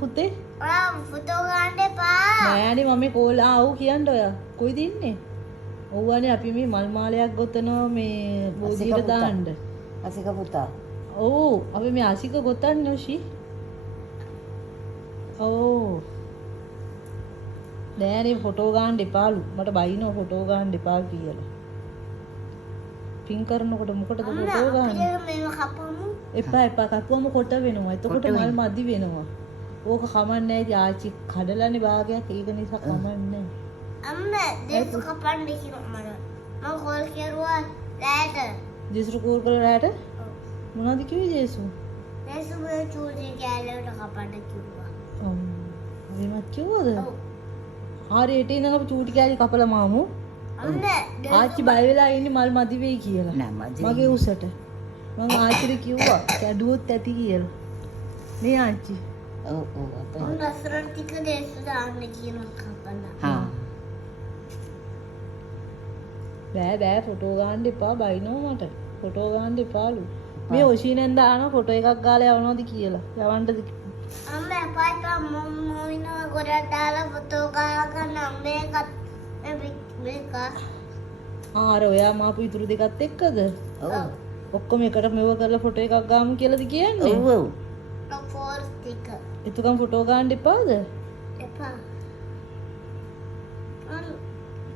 පුතේ. ෆොටෝ ගන්න එපා. නෑනේ මම කෝල් ආවෝ කියන්න ඔයා. කොයිද ඉන්නේ? ඔව්වනේ අපි මේ මල් මාලයක් ගොතනවා මේ බෝධියට දාන්න. අසික පුතා. ඔව් අපි මේ අසික ගොතන්නේ ඔෂි. ඔව්. නෑනේ ෆොටෝ ගන්න එපාලු. මට බයිනෝ ෆොටෝ ගන්න එපා කියලා. පින් කරනකොට මොකටද ෆොටෝ ගන්නේ? මේව කපමු. එපා කපුවම කොට වෙනවා. එතකොට මල් මදි වෙනවා. ඕක කමන්නේ නැහැ. ආච්චි කඩලානේ භාගයක්. ඒක නිසා කමන්නේ. අම්මා දෙස් කපන්න කිව්වා මම. මම කෝල් කරුවා රැට. ජේසු කෝල් කළා රැට? මොනවද කිව්වේ ජේසු? ජේසු මේ චූටි කැලේට කපන්න කිව්වා. එහෙමත් කිව්වද? ඔව්. හරි ඒට ඉඳන් අපි චූටි කැලේ කපලා මාමු. අම්මා ආච්චි බය වෙලා ඉන්නේ මල් මදි වෙයි කියලා. නෑ මදි. මගේ උසට. මම ආච්චිට කිව්වා කැඩුවොත් ඇති කියලා. නේ ආච්චි? ඔව් ඔව් අපේ. මම රසරන් ටික දෙස් දාන්න කියනවා කපන්න. හා. බෑ ෆොටෝ ගන්න එපා බයිනෝ මට. ෆොටෝ ගන්න එපාලු. මේ ඔෂීනෙන් දාන ෆොටෝ එකක් ගාලා යවනවද කියලා. යවන්නද? අම්මා එපා මම මොනවා ගොඩක් දාලා ෆොටෝ ගන්න මේකත් මේක. අර ඔයා මාපු ඉතුරු දෙකත් එක්කද? ඔව්. ඔක්කොම එකට මෙව කරලා ෆොටෝ එකක් ගාමු කියලාද කියන්නේ? ඔව් ඔව්. For stiff. එතකම් ෆොටෝ ගන්න එපාද? එපා.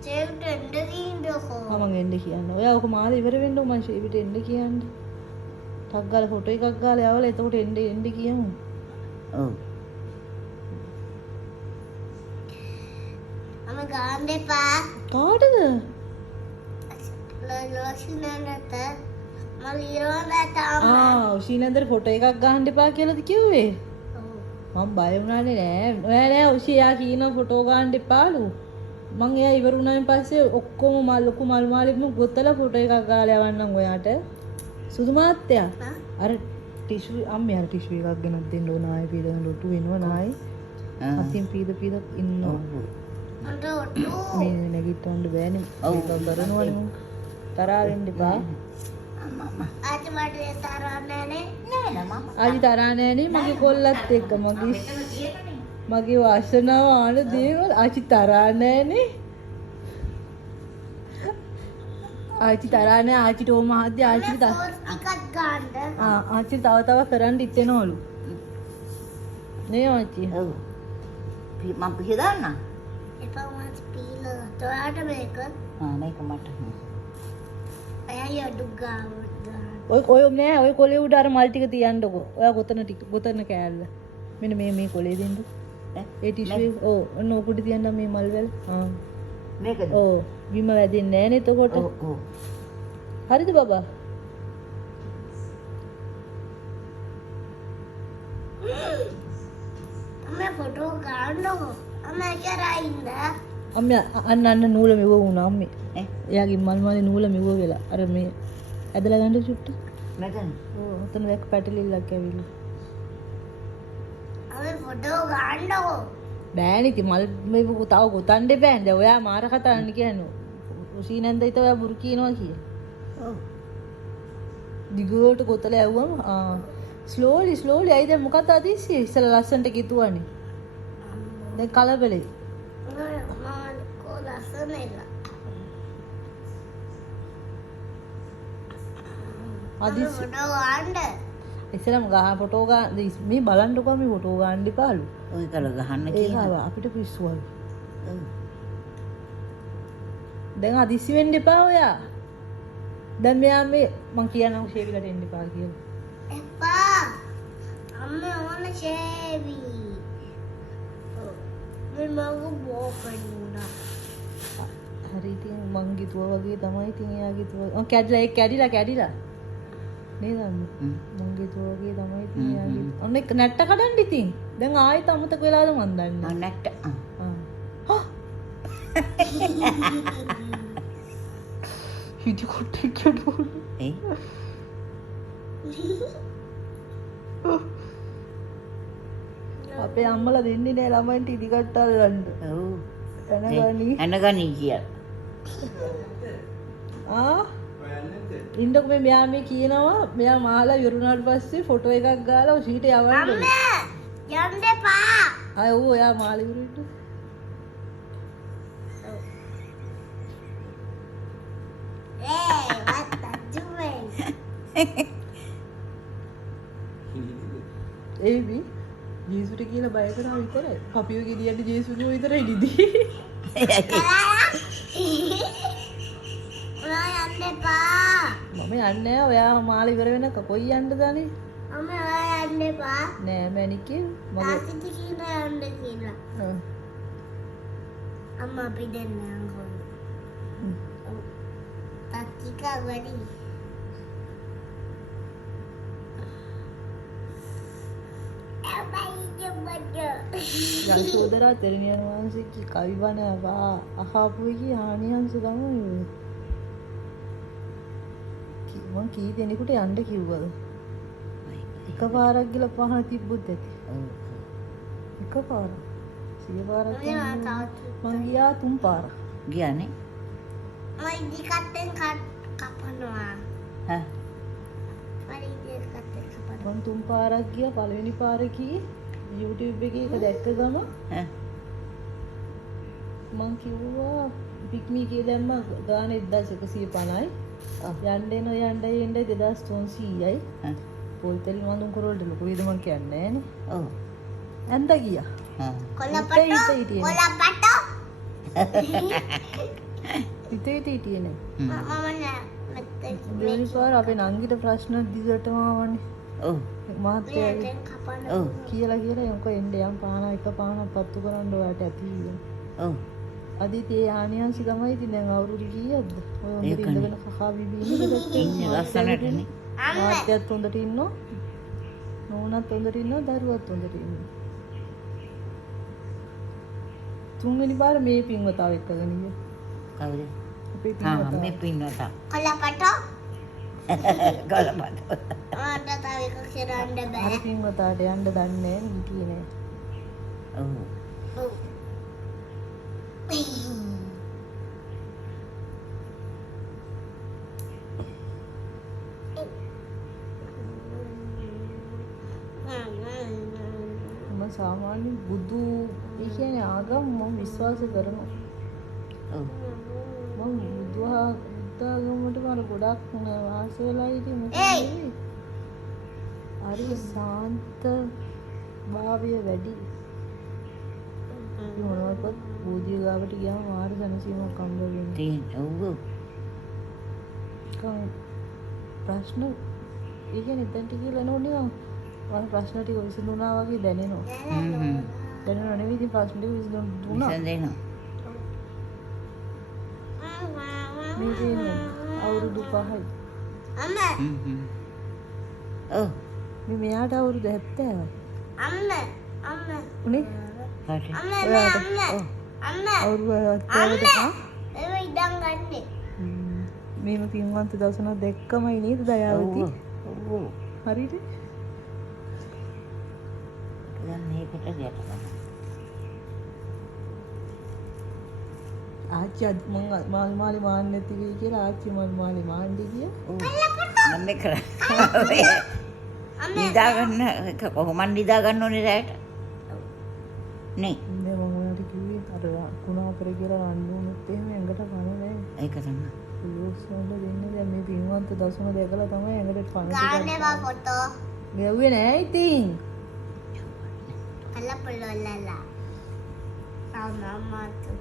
ජේවිට එන්න කින්දකෝ. මම එන්න කියන්නේ. ඔයා ඔක මාලා ඉවර වෙන්න මම ෂේවිට එන්න කියන්නේ. ටක් ගාලා ෆොටෝ එකක් ගාලා යවලා එතකොට එන්න කියමු. ඔව්. අම ගන්න එපා. කාටද? ලොෂිනන්ට මම ඉරවන්නට අම්මා. ඔෂීනන්දර ෆොටෝ එකක් ගන්න එපා කියලාද කිව්වේ? ඔව්. මම බය වුණානේ නෑ. ඔයා නෑ ඔෂියා කියන ෆොටෝ ගන්න එපාලු. මං එයා ඉවර වුණාන් පස්සේ ඔක්කොම මල් ලොකු මල් මාලෙම ගොතලා ෆොටෝ එකක් ගාලා යවන්නම් ඔයාට. සුදු මාත්‍යා. අර ටිෂු අම්මේ අර ටිෂු එකක් ගෙනත් දෙන්න ඕන ආයෙ පීදන ලොටු වෙනවා නායි. අතින් පීද ඉන්නවා. අන්ට ඔට්ටු. මේ නැගිටවන්න බෑනේ. ඔව් කරනවනේ මං. තරහා වෙන්න එපා. ආච්චි මට තරහ නැනේ. නෑ මම. ආජි තරහා නෑනේ මගේ කොල්ලත් එක්ක මගේ වාසනාව ආන දේවල් ආච්චි තරහා නෑනේ. ආච්චි තරහා නෑ ආච්චිට ඕම මහද්ද ආච්චිට ටිකක් ගන්න. ආච්චි තව කරන්න ඉතෙනවලු. නේ ආච්චි. ඔව්. මම පිහ දාන්න. එපා මස් පීල. තෝරාට මේක. මේක මට. අය යඩු ගාව. ඔය නෑ ඔය කොලේ උඩ අර මල් ටික තියන්නකෝ. ඔයා ගොතන කෑල්ල. මෙන්න මේ කොලේ දෙන්න. ඒ ටිෂු ඔව් ඔන්න ඔකුඩ තියන්න මේ මල් වල. මේකද? ඔව් බිම වැදෙන්නේ නෑනේ එතකොට. ඔව් ඔව්. හරිද බබා? අම්මා ෆොටෝ ගන්නකො. අම්මා කරා ඉන්න. අම්මා අන්න නූල මෙව වුණා අම්මේ. එයාගේ මල් මාලේ නූල මෙව වෙලා. අර මේ ඇදලා ගන්න චුට්ට. මෙතන. ඔව් ඔතන දැක් පැටලිල්ලක් ඇවිල්ලා. අම්මා ෆොටෝ ගන්නකො. බෑනේ ඉතින් මල් මේ තව ගොතන්න බෑ. දැන් ඔයා මාර කතාන්නේ කියන්නේ. උසීනන්ද හිත ඔයා බුරු කියනවා කිය. ඔව්. දිගට ගොතලා යවුවම ස්ලෝලි අයි දැන් මොකක්ද අදිස්සිය ඉස්සලා ලස්සනට කිතුවනේ. දැන් කලබලේ. මම කොලසනෙල. අදිස්සිය ෆොටෝ ගන්න. ඉස්සලම ගහ ෆොටෝ ගන්න මේ බලන්නකෝ මේ ෆොටෝ ගන්න ඉපාලු. ඔය කල ගහන්න ඒක කියලා. අපිට පිස්සුවල්. ඔව්. දැන් අදිස්සි වෙන්න එපා ඔයා. දැන් මෙයා මේ මං කියනවා ෂේවිලට එන්න එපා කියලා. එපා. අම්මා ඕන ෂේවි. මේ මග බෝපෙන්නා. හරි ඉතින් මං ගිතුවා වගේ තමයි ඉතින් එයා ගිතුවා. කැඩිලා. නේද අම්මා? මං ගිතුවා වගේ තමයි ඉතින් එයා ගිතුවා. ඔන්න නැට්ට කඩන්න ඉතින්. දැන් ආයෙත් අමතක වෙලාද මන් දන්නේ. නැට්ට. හිටි කොට්ටේ කැඩුවා. අපේ අම්මලා දෙන්නේ නෑ ළමයින්ට ඉදිකට අල්ලන්න. ඔව්. එනගනි කියලා. ඉන්නකො මෙයා මේ කියනවා මෙයා මාලා යුරුනාට පස්සේ ෆොටෝ එකක් ගාලා ෂීට් යවන්න. අම්මා යන්න අය ඌ ඔයා මාළිවුරුට Hey, what are you doing? ඒවි ජේසුට කියලා බය කරා විතරයි. පපියෝ ගෙඩියට ජේසුගේ විතරයි දිදී. Udah yande pa. මම යන්නේ නැහැ. ඔයා මාළි ඉවර වෙනක කොයි යන්නද අනේ? Mama udah yande pa. නෑ මැනිකේ මගේ Tati tikina yande kila. Amma piden nangol. Tati ka gadi. Yashodhara තෙරණියන් වහන්සේගේ කවිවන අහපු එකේ හානියංශ තමයි මං කී දෙනෙකුට යන්න කිව්වද එකපාරක් ගිහලා පහන තිබ්බොත් ඇති එකපාරක් 100 පාරක් මං ගියා 3 පාරක් ගියානේ. Mau dikatain kapan හා Mari dikatain kapan. මං 3 පාරක් ගියා පළවෙනි පාරේ කී YouTube එකේ එක දැක්ක ගම හා මං කිව්වා පික්නිකේ දැම්ම ගාන 1150යි යන්න එන 2300යි හා පොල්තෙල් මඳුන් කරවලට ලොකු විදිහට මං කියන්නේ නෑනේ ඔව් ඇන්ද ගියා හා Kola Ite, pato. ite. Kola pato. හිතේ හිටියේ නේ Mama na. Mate. දෙවෙනි පාර අපේ නංගිට ප්‍රශ්න දිගටම ආවනේ ඔව් මහත්තයා Dikatain kapan. ඔව් කියලා යමුකෝ එන්න යම් පාන එක පානක් පත්තු කරන්න ඔයාට ඇති ඔව් අදිත් ඒ ආනියන්සි ගමයි ඉතින් දැන් අවුරුදු කීයක්ද ඔය හොඳට ඒකනේ. ඉඳගෙන කකා බිබී ඉන්නේ ඉන්නේ ලස්සනටනේ. මාත්‍යත් හොඳට ඉන්නවා නෝනත් හොඳට ඉන්නවා දරුවත් හොඳට ඉන්නවා තුන්වෙනි පාර මේ පින්වතාව එක්කගෙන ගියා කවුද? අපේ හා පින්වතාව මේ පින්නට Kola pato. ගලපත. Ada tahu kira anda අර baik. පින්වතාවට යන්න දන්නේ නැහැ හිටියේ නෑ ඔව් Oh. මම සාමාන්‍ය බුදු ඒ කියන්නේ ආගම මම විශ්වාස කරනවා ඔව් මම බුද්ධාගමට මර ගොඩක් වාස වෙලා ඉතින් Hey! හරි සාන්ත භාවය වැඩි මොනවත්වත් බෝධිය ගාවට ගියාම මාර සනසීමක් හම්බ වෙනවා තියෙන ඔව් ප්‍රශ්න ඒ කියන්නේ එතනට කියලා නෝනේ මම ප්‍රශ්න ටික විසඳුණා වගේ දැනෙනවා දැනෙනව නෙවෙයි ඉතින් ප්‍රශ්න ටික විසඳුණා විසඳෙනවා. මේ කියන්නේ අවුරුදු 5යි Amma. ඔව් Oh, මෙයාට අවුරුදු 70යි. Amma. Amma. උනේ හරි. Amma. ඔයාට? Amma. ඔව්. Amma. අවුරුදු 70ට Ewa idang ganni. මේම පින්වන්ත දවසන දැක්කමයි නේද දයාවති? ඔව්. හරිද? දැන් මේකට ගියට තමයි. ආච්චි මං මාළි මාන්න නැති වෙයි කියලා ආච්චි මාළි මාන්නේ කිය. ඔව්. මම කරා. නිදා ගන්න එක කොහොමද නිදා ගන්න ඕනේ රැට? නේ. ඉන්නේ මම ඔයාලට කිව්වේ අර කුණාකර කියලා රණ්ඩුනොත් එහෙම ඇඟට පණ නැහැ. ඒක තමයි. ලෝසොන්ද දෙන්නේ දැන් මේ පින්වන්ත දවසන දැකලා තමයි ඇඟට පණ Gane ba foto? ගැව්වේ නෑ ඉතින්. Kala pala lala. Sama mama tu.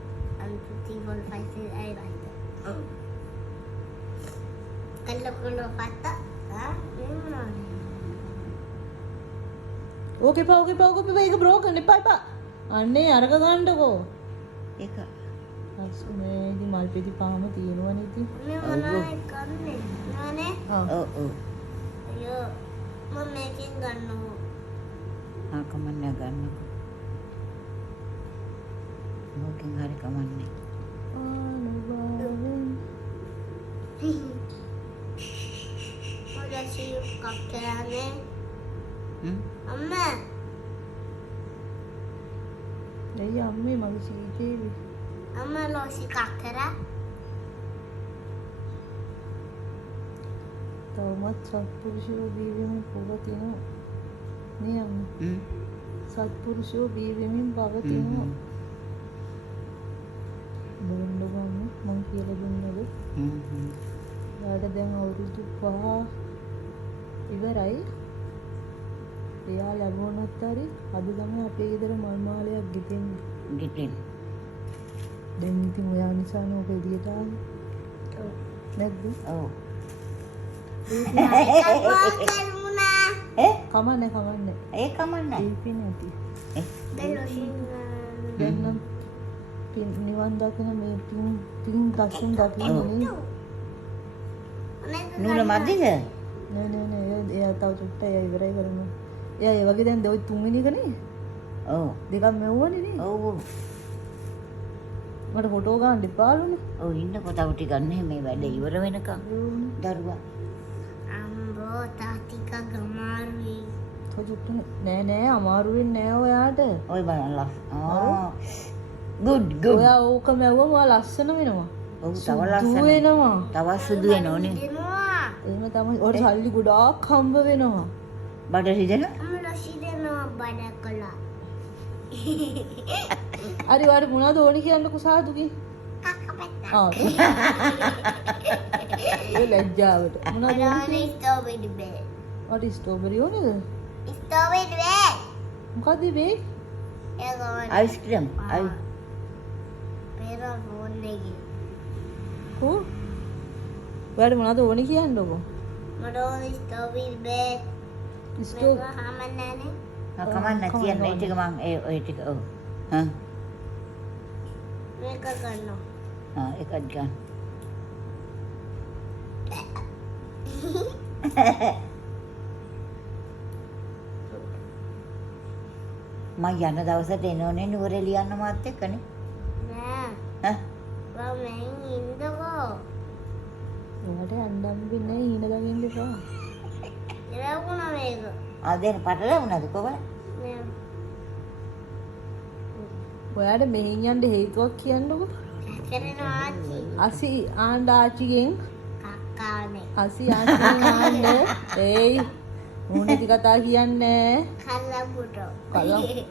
Ang tutibol faisal ay baita. Kala foto. Ha? ඕකේ පා ඒක බ්‍රෝකන් එපා. අන්නේ අරක ගන්නකෝ. ඒක මේ ඉතින් මල් පෙති පාම තියෙනවනේ ඉතින්. Ini mana ikan ni? Mana? ආ ඔව් ඔව්. Ayo. Mama ikan gano. ආ කමන්නේ ගන්නකො. මොකෙන් හරි කමන්නේ. ආනුභාවෙන් Udah siap kakeknya. Mama. එයි අම්මේ මගේ සීතේවි. Mama lo si kakeknya. තවමත් සත්පුරුෂයෝ දීවෙම පොව තියෙනවා. නේ අම්මේ. සත්පුරුෂයෝ බිහි වෙමින් පවතිනවා. බලන්න ගන්න මං කියලා දුන්නද? යාට දැන් අවුරුදු 5 ඉවරයි. එයා ලැබුණත් හරි අද තමයි අපේ ගෙදර මල් මාලයක් ගෙතෙන්නේ. ගිටින්. දැන් ඉතින් ඔයා නිසා නෝ ඔක එළියට ආවේ. නැද්ද? ඔව්. කමන්නේ. ඒ කමන්නේ. දීපි නැති. Belosin. දැන් නම් නිවන් දකින මේ පින් දසුන් දකින්නේ. නූල මැදිද? නෑ එයා තව චුට්ටක් එයා ඉවරයි කරනවා. එයා ඒ වගේ දැන් ඔය තුන්වෙනි එක නේ. ඔව්. දෙකක් මෙව්වනේ නේ. ඔව්. මට ෆොටෝ ගන්න දෙපාලුනේ. ඔව් ඉන්නකො තව ටිකක් නේ මේ වැඩ ඉවර වෙනකම්. දරුවා. Ambo tatika gamari. තව චුට්ටක් නෑ අමාරු වෙන්නේ නෑ ඔයාට. ඔය බලන්න. good. ඔයා ඕක මැව්වම ඔයා ලස්සන වෙනවා. ඔව් තව ලස්සන. වෙනවා. තවත් සුදු වෙනෝනේ. Denoa. එහෙම තමයි. ඔයාට සල්ලි ගොඩාක් හම්බ වෙනවා. බඩ රිදෙන? Amlo si denoa badakala. හරි ඔයාට මොනවද ඕනේ කියන්නකෝ සාදුකි. Kakapeta. ආ. ඒ ලැජ්ජාවට. මොනවද ඕනේ? Adoni strawberry bed. ඔයාට ස්ට්‍රෝබෙරි ඕනේද? Strawberry bed. මොකද්ද මේ? Egon. අයිස්ක්‍රීම්. Pero bonegi. කො? ඔයාට මොනවද ඕනේ කියන්නකෝ. Madoni strawberry bed. Store Mega hamanane. කමන්න කියන්න ඒ ටික මං ඔය ටික ඔව්. හා Mega ganno. එකක් ගන්න. මම යන දවසට එනෝනේ නුවරේ ලියන්න මාත් එක්කනේ. Nah, හා wa main indoko. ඔයාට යන්නම් වෙන්නේ හීන දකින්න එපා. Irakuna mega. ආදෙන් පටලවුණාද කොහොමද? Nah, ඔයාට මෙහින් යන්න හේතුවක් කියන්නකෝ. karena aci. අසි ආණ්ඩ ආච්චිගෙන් Kakane. අසි ආච්චිගෙන් ආණ්ඩ ඒයි මොනේති කතා කියන්නේ Kala budo.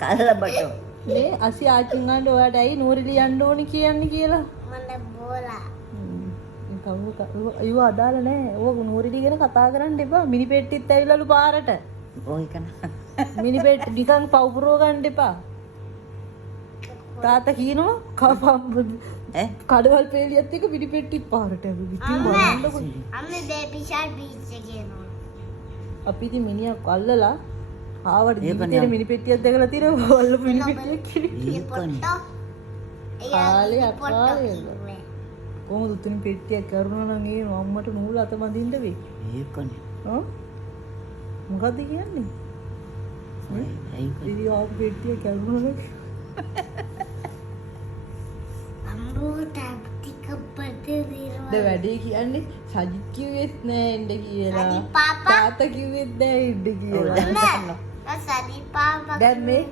කල්ලබටෝ. නේ අසි ආච්චින් ආණ්ඩ ඔයාට ඇයි නూరు ලියන්න ඕනේ කියන්නේ කියලා. Mana bola. අයිව අදාළ නෑ. ඔය නూరు ගැන කතා කරන්න එපා. මිනි පෙට්ටිත් ඇවිල්ලාලු පාරට. ඔය කන. මිනි පෙට්ටි නිකන් පවුපුරව ගන්න එපා. තාත්තා කියනවා කපම් කඩවල් පෙළියත් එක්ක මිනි පෙට්ටිත් පාරට ඇවිල්ලා. ඉතින් බලන්නකො. Amme baby shark beach again. අපි ඉතින් මිනිහක් අල්ලලා ආවට ඒක ජීවිතේ මිනි පෙට්ටියක් දැකලා තියෙනවා. ඔල්ල මිනි පෙට්ටියක් කිරි. Potto. කාලේ අකාලේ. කොහොමද උතුම් පෙට්ටියක් කරුණා නම් ඒ අම්මට නූල් අත බඳින්න වෙයි. ඒකනේ. හා මොකද්ද කියන්නේ? ඒක. ඉතින් ආපු පෙට්ටිය කරුණා නම් Ambo tatika badira. ද වැඩේ කියන්නේ සජිත් කිව්වෙත් නෑ එන්න කියලා. Sadi papa. තාත්තා කිව්වෙත් නෑ එන්න කියලා. Nah, sadi papa. දැන් මේ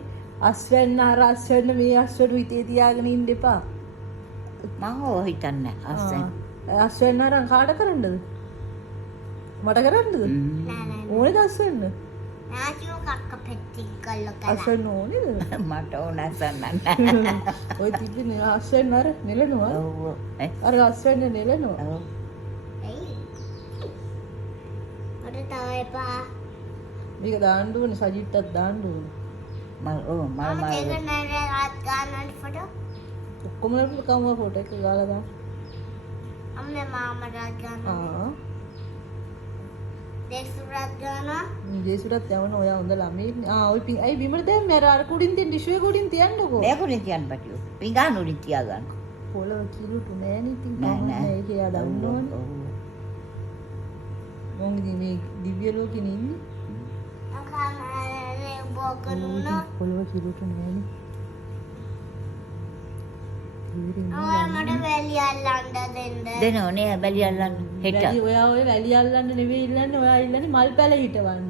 අස්වැන්න අර අස්වැන්න මේ අස්වැඩු හිතේ තියාගෙන ඉන්න එපා. මම ඕ හිතන්නේ අස්සෙන්. අස්වැන්න අරන් කාට කරන්නද? මට කරන්නද? Nah, ඕනේද අස්වැන්න? nah cuma kakak petik kalau kala. අස්වැන්න ඕනේද? මට ඕන අස්සන්න. ඔය තිබ්බේ අස්වැන්න අර නෙලනවා. ඔව්. අර අස්වැන්න නෙලනවා. ඔව්. Ada tahu apa? මේක දාන්න ඕනේ සජිත්තත් දාන්න ඕනේ. මම Mama tega nara rat kanan foto. ඔක්කොම කම ෆොටෝ එක ගාලා දාන්න. Amne mama rat kanan. Dek surat kanan. ජේසුරත් යවන ඔයා හොඳ ළමයි. ඔය පින් අයි බිමට දැම්මේ අර කුඩින් තියන්න ඩිෂුවේ කුඩින් තියන්නකෝ. මේකුලින් තියන්න බටියෝ. පිඟාන උඩින් තියාගන්න. පොළව කිලුටු නෑනේ ඉතින් නෑ නෑ. ඒක එයා දන්න ඕනේ. මොන් ඉතින් මේ දිව්‍ය ලෝකෙ ඉන්නේ. Akan ada bokan una. පොළව කිලුටු නෑනේ. Awak ada beli alanda denda. දෙනෝනේ බැලි අල්ලන්න හෙට. වැලි ඔයා ඔය වැලි අල්ලන්න නෙවෙයි ඉල්ලන්නේ ඔයා ඉල්ලන්නේ මල් පැල හිටවන්න.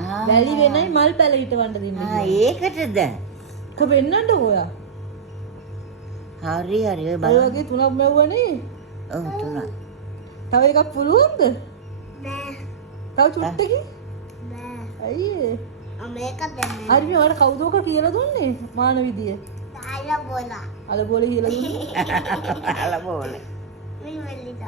ආ වැලි වෙනයි මල් පැල හිටවන්න දෙන්නේ. ඒකටද? කො වෙන්නද ඔයා? හරි ඔය ඔය බලන්න. වගේ තුනක් මෙව්වනේ. ඔව් තුනක්. තව එකක් පුළුවන්ද? Bah, තව චුට්ටකින්? bah. අයියේ. මේක දෙන්න. හරි මේ ඔයාලට කවුද ඔක කියලා දුන්නේ මාන විදිය තාලා බෝලා. අල බෝලේ කියලා දුන්නේ අල බෝලේ මේ වෙලිට.